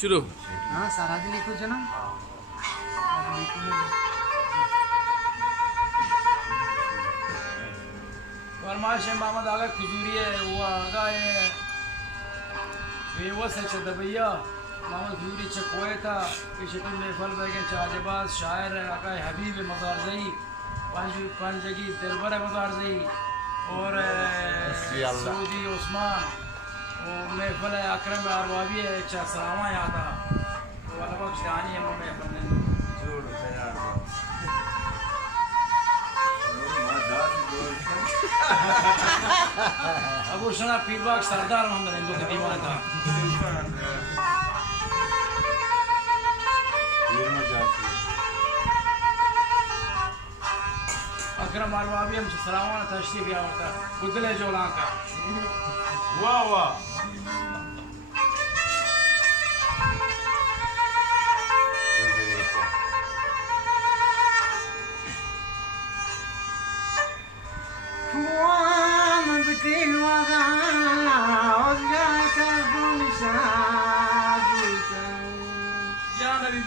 शुरू। हाँ सारा दिन लिखो जना फरमाइश मोहम्मद आगा खजूरी है वो आगा है बेवस है चदबैया मोहम्मद खजूरी चकोए था इशकुल महफल बैगन चाजबाज शायर है आगा हबीब मज़ार जई पंजगी दिलबर है मज़ार जई और सऊदी उस्मान वो महफल है अकरम अरवावी है अच्छा सलामा याद था वो वाला बख्श दानी है महफल ने अब उसना पीरबाग सरदार मोहम्मद हिंदू के दीवान था अकरम अरवावी हम सलामा तशरीफ या होता गुदले जोला का वाह वाह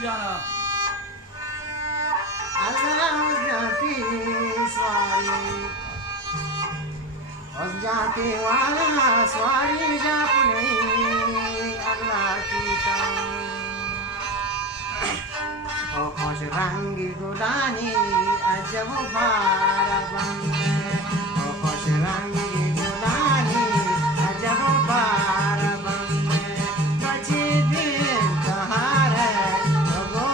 जाना जाते वाला स्वारी जापने अल्लाह की ओ खुश रंगी गुलानी अजब बारा बंदे ओ खुश रंगी गुलानी अजब बारा बंदे बचे दिन तहारे वो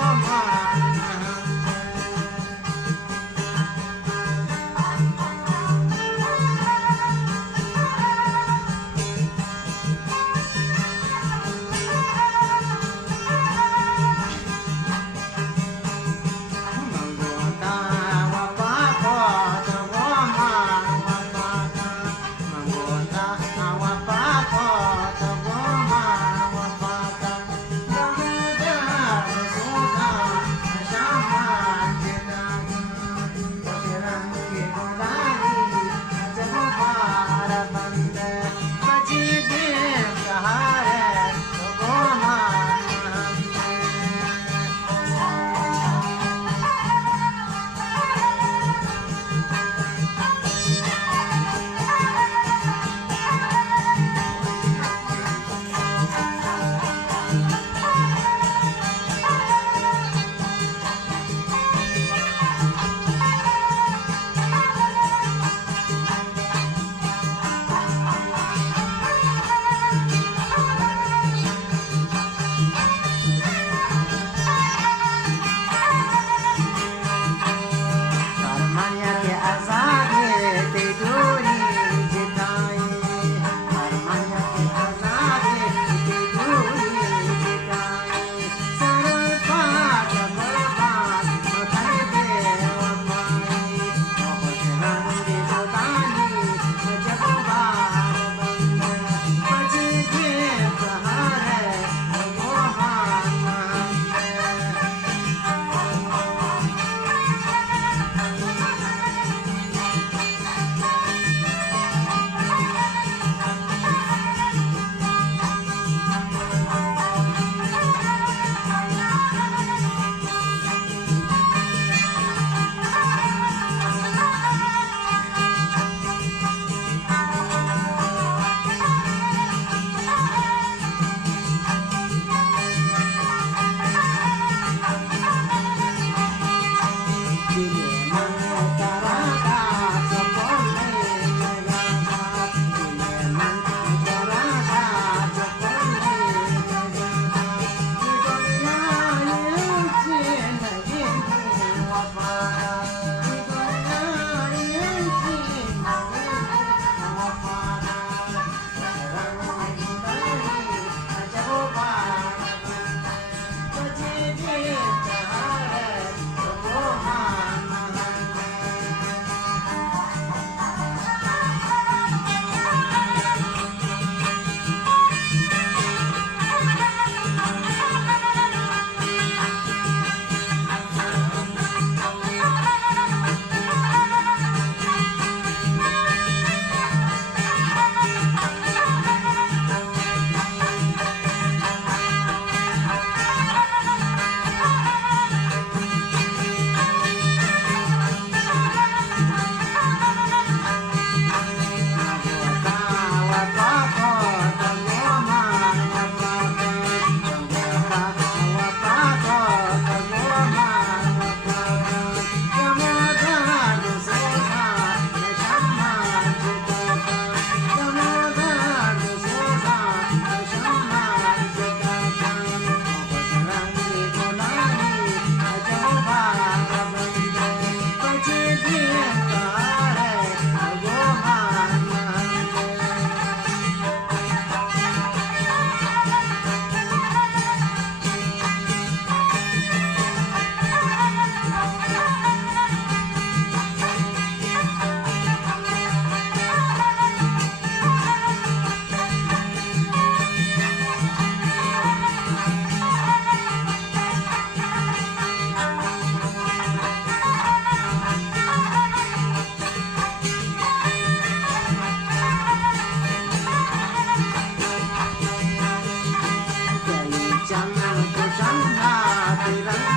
आई रंग